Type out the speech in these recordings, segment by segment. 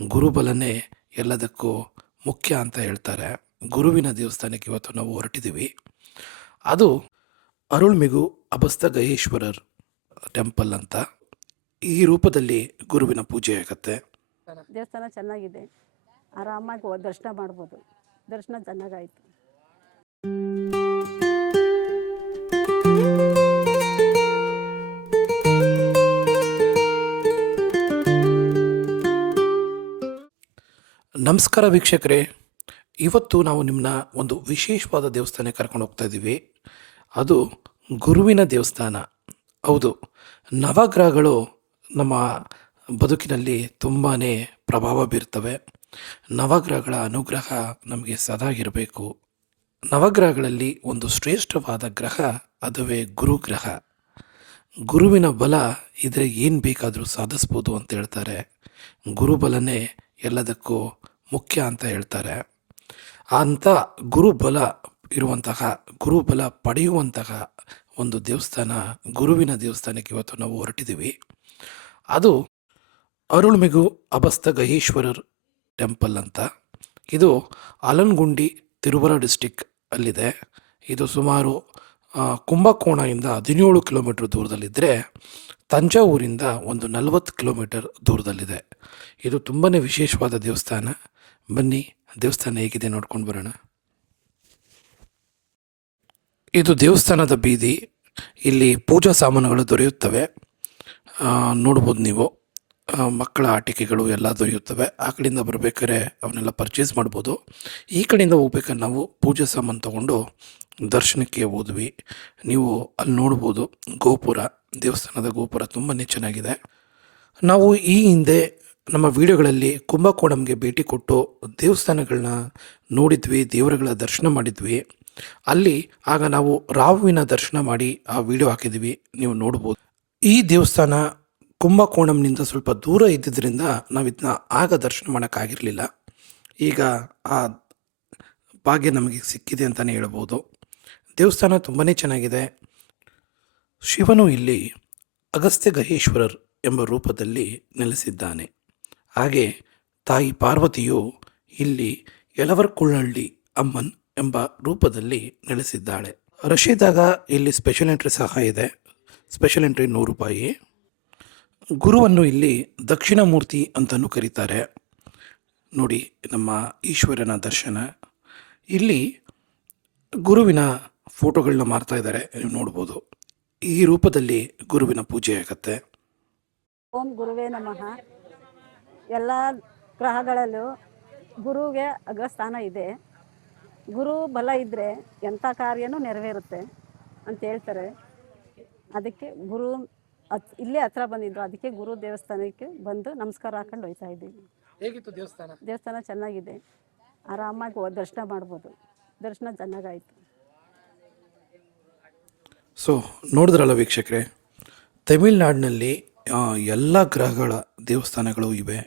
ಗುರುಬಲನೇ ಎಲ್ಲದಕ್ಕೂ ಮುಖ್ಯ ಅಂತ ಹೇಳ್ತಾರೆ. ಗುರುವಿನ ದೇವಸ್ಥಾನಕ್ಕೆ ಇವತ್ತು ನಾವು ಹೊರಟಿದ್ದೀವಿ. ಅದು ಅರುಳ್ಮಿಗು ಅಬಸ್ತಗಯೇಶ್ವರರ್ ಟೆಂಪಲ್ ಅಂತ. ಈ ರೂಪದಲ್ಲಿ ಗುರುವಿನ ಪೂಜೆ ಆಗುತ್ತೆ. ದೇವಸ್ಥಾನ ಚೆನ್ನಾಗಿದೆ, ಆರಾಮಾಗಿ ದರ್ಶನ ಮಾಡ್ಬೋದು. ದರ್ಶನ ಚೆನ್ನಾಗಾಯಿತು. ನಮಸ್ಕಾರ ವೀಕ್ಷಕರೇ, ಇವತ್ತು ನಾವು ನಿಮ್ಮನ್ನ ಒಂದು ವಿಶೇಷವಾದ ದೇವಸ್ಥಾನಕ್ಕೆ ಕರ್ಕೊಂಡು ಹೋಗ್ತಾ ಇದ್ದೀವಿ. ಅದು ಗುರುವಿನ ದೇವಸ್ಥಾನ. ಹೌದು, ನವಗ್ರಹಗಳು ನಮ್ಮ ಬದುಕಿನಲ್ಲಿ ತುಂಬಾ ಪ್ರಭಾವ ಬೀರ್ತವೆ. ನವಗ್ರಹಗಳ ಅನುಗ್ರಹ ನಮಗೆ ಸದಾ ಇರಬೇಕು. ನವಗ್ರಹಗಳಲ್ಲಿ ಒಂದು ಶ್ರೇಷ್ಠವಾದ ಗ್ರಹ ಅದುವೇ ಗುರುಗ್ರಹ. ಗುರುವಿನ ಬಲ ಇದ್ರೆ ಏನು ಬೇಕಾದರೂ ಸಾಧಿಸ್ಬೋದು ಅಂತ ಹೇಳ್ತಾರೆ. ಗುರುಬಲನೇ ಎಲ್ಲದಕ್ಕೂ ಮುಖ್ಯ ಅಂತ ಹೇಳ್ತಾರೆ. ಅಂಥ ಗುರುಬಲ ಇರುವಂತಹ, ಗುರುಬಲ ಪಡೆಯುವಂತಹ ಒಂದು ದೇವಸ್ಥಾನ, ಗುರುವಿನ ದೇವಸ್ಥಾನಕ್ಕೆ ಇವತ್ತು ನಾವು ಹೊರಟಿದ್ದೀವಿ. ಅದು ಅರುಳ್ಮಿಗು ಅಬಸ್ತಗಯೇಶ್ವರರ್ ಟೆಂಪಲ್ ಅಂತ. ಇದು ಆಲನ್ಗುಂಡಿ, ತಿರುವರ ಡಿಸ್ಟಿಕ್ ಅಲ್ಲಿದೆ. ಇದು ಸುಮಾರು ಕುಂಭಕೋಣದಿಂದ 17 ಕಿಲೋಮೀಟರ್ ದೂರದಲ್ಲಿದ್ದರೆ, ತಂಜಾವೂರಿಂದ ಒಂದು 40 ಕಿಲೋಮೀಟರ್ ದೂರದಲ್ಲಿದೆ. ಇದು ತುಂಬಾ ವಿಶೇಷವಾದ ದೇವಸ್ಥಾನ. ಬನ್ನಿ, ದೇವಸ್ಥಾನ ಹೇಗಿದೆ ನೋಡ್ಕೊಂಡು ಬರೋಣ. ಇದು ದೇವಸ್ಥಾನದ ಬೀದಿ. ಇಲ್ಲಿ ಪೂಜಾ ಸಾಮಾನುಗಳು ದೊರೆಯುತ್ತವೆ. ನೋಡ್ಬೋದು ನೀವು, ಮಕ್ಕಳ ಆಟಿಕೆಗಳು ಎಲ್ಲ ದೊರೆಯುತ್ತವೆ. ಆ ಕಡೆಯಿಂದ ಬರಬೇಕಾದ್ರೆ ಅವನ್ನೆಲ್ಲ ಪರ್ಚೇಸ್ ಮಾಡ್ಬೋದು. ಈ ಕಡೆಯಿಂದ ಹೋಗ್ಬೇಕಾದ್ರೆ ನಾವು ಪೂಜಾ ಸಾಮಾನು ತೊಗೊಂಡು ದರ್ಶನಕ್ಕೆ ಹೋದ್ವಿ. ನೀವು ಅಲ್ಲಿ ನೋಡ್ಬೋದು ಗೋಪುರ, ದೇವಸ್ಥಾನದ ಗೋಪುರ ತುಂಬಾ ಚೆನ್ನಾಗಿದೆ. ನಾವು ಈ ಹಿಂದೆ ನಮ್ಮ ವಿಡಿಯೋಗಳಲ್ಲಿ ಕುಂಭಕೋಣಂಗೆ ಭೇಟಿ ಕೊಟ್ಟು ದೇವಸ್ಥಾನಗಳನ್ನ ನೋಡಿದ್ವಿ, ದೇವರುಗಳ ದರ್ಶನ ಮಾಡಿದ್ವಿ. ಅಲ್ಲಿ ಆಗ ನಾವು ರಾಹುವಿನ ದರ್ಶನ ಮಾಡಿ ಆ ವಿಡಿಯೋ ಹಾಕಿದ್ವಿ, ನೀವು ನೋಡ್ಬೋದು. ಈ ದೇವಸ್ಥಾನ ಕುಂಭಕೋಣಂನಿಂದ ಸ್ವಲ್ಪ ದೂರ ಇದ್ದಿದ್ದರಿಂದ ನಾವು ಇದನ್ನ ಆಗ ದರ್ಶನ ಮಾಡೋಕ್ಕಾಗಿರಲಿಲ್ಲ. ಈಗ ಆ ಭಾಗ್ಯ ನಮಗೆ ಸಿಕ್ಕಿದೆ ಅಂತಲೇ ಹೇಳ್ಬೋದು. ದೇವಸ್ಥಾನ ತುಂಬಾ ಚೆನ್ನಾಗಿದೆ. ಶಿವನು ಇಲ್ಲಿ ಅಗಸ್ತ್ಯಗಯೇಶ್ವರರ್ ಎಂಬ ರೂಪದಲ್ಲಿ ನೆಲೆಸಿದ್ದಾನೆ. ಹಾಗೆ ತಾಯಿ ಪಾರ್ವತಿಯು ಇಲ್ಲಿ ಯಲವರ್ಕುಳ್ಳಳ್ಳಿ ಅಮ್ಮನ್ ಎಂಬ ರೂಪದಲ್ಲಿ ನೆಲೆಸಿದ್ದಾಳೆ. ರಶ್ ಇದ್ದಾಗ ಇಲ್ಲಿ ಸ್ಪೆಷಲ್ ಎಂಟ್ರಿ ಸಹ ಇದೆ. ಸ್ಪೆಷಲ್ ಎಂಟ್ರಿ 100 ರೂಪಾಯಿ. ಗುರುವನ್ನು ಇಲ್ಲಿ ದಕ್ಷಿಣ ಮೂರ್ತಿ ಅಂತಲೂ ಕರೀತಾರೆ. ನೋಡಿ, ನಮ್ಮ ಈಶ್ವರನ ದರ್ಶನ. ಇಲ್ಲಿ ಗುರುವಿನ ಫೋಟೋಗಳನ್ನ ಮಾರ್ತಾ ಇದ್ದಾರೆ, ನೀವು ನೋಡ್ಬೋದು. ಈ ರೂಪದಲ್ಲಿ ಗುರುವಿನ ಪೂಜೆ ಆಗುತ್ತೆ. ಓಂ ಗುರುವೇ ನಮಃ. ಎಲ್ಲ ಗ್ರಹಗಳಲ್ಲೂ ಗುರುವಿಗೆ ಅಗ್ರಸ್ಥಾನ ಇದೆ. ಗುರು ಬಲ ಇದ್ದರೆ ಎಂಥ ಕಾರ್ಯನೂ ನೆರವೇರುತ್ತೆ ಅಂತ ಹೇಳ್ತಾರೆ. ಅದಕ್ಕೆ ಗುರು ಇಲ್ಲೇ ಹತ್ರ ಬಂದಿದ್ದು, ಅದಕ್ಕೆ ಗುರು ದೇವಸ್ಥಾನಕ್ಕೆ ಬಂದು ನಮಸ್ಕಾರ ಹಾಕೊಂಡು ಹೋಗ್ತಾ ಇದ್ದೀವಿ. ಹೇಗಿತ್ತು ದೇವಸ್ಥಾನ? ದೇವಸ್ಥಾನ ಚೆನ್ನಾಗಿದೆ, ಆರಾಮಾಗಿ ದರ್ಶನ ಮಾಡ್ಬೋದು. ದರ್ಶನ ಚೆನ್ನಾಗಾಯಿತು. ಸೊ ನೋಡಿದ್ರಲ್ಲ ವೀಕ್ಷಕರೇ, ತಮಿಳ್ನಾಡಿನಲ್ಲಿ ಎಲ್ಲ ಗ್ರಹಗಳ ದೇವಸ್ಥಾನಗಳು ಇವೆ.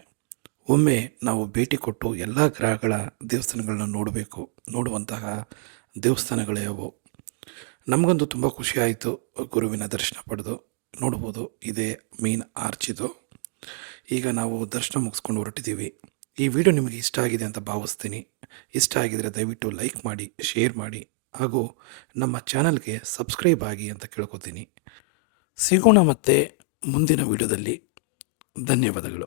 ಒಮ್ಮೆ ನಾವು ಭೇಟಿ ಕೊಟ್ಟು ಎಲ್ಲ ಗ್ರಹಗಳ ದೇವಸ್ಥಾನಗಳನ್ನ ನೋಡುವಂತಹ ದೇವಸ್ಥಾನಗಳೇ ಅವು. ನಮಗಂತೂ ತುಂಬ ಖುಷಿ ಆಯಿತು ಗುರುವಿನ ದರ್ಶನ ಪಡೆದು. ನೋಡ್ಬೋದು, ಇದೇ ಮೇನ್ ಆರ್ಚ್ ಇದು. ಈಗ ನಾವು ದರ್ಶನ ಮುಗಿಸ್ಕೊಂಡು ಹೊರಟಿದ್ದೀವಿ. ಈ ವಿಡಿಯೋ ನಿಮಗೆ ಇಷ್ಟ ಆಗಿದೆ ಅಂತ ಭಾವಿಸ್ತೀನಿ. ಇಷ್ಟ ಆಗಿದರೆ ದಯವಿಟ್ಟು ಲೈಕ್ ಮಾಡಿ, ಶೇರ್ ಮಾಡಿ, ಹಾಗೂ ನಮ್ಮ ಚಾನಲ್ಗೆ ಸಬ್ಸ್ಕ್ರೈಬ್ ಆಗಿ ಅಂತ ಕೇಳ್ಕೊತೀನಿ. ಸಿಗೋಣ ಮತ್ತೆ ಮುಂದಿನ ವಿಡಿಯೋದಲ್ಲಿ. ಧನ್ಯವಾದಗಳು.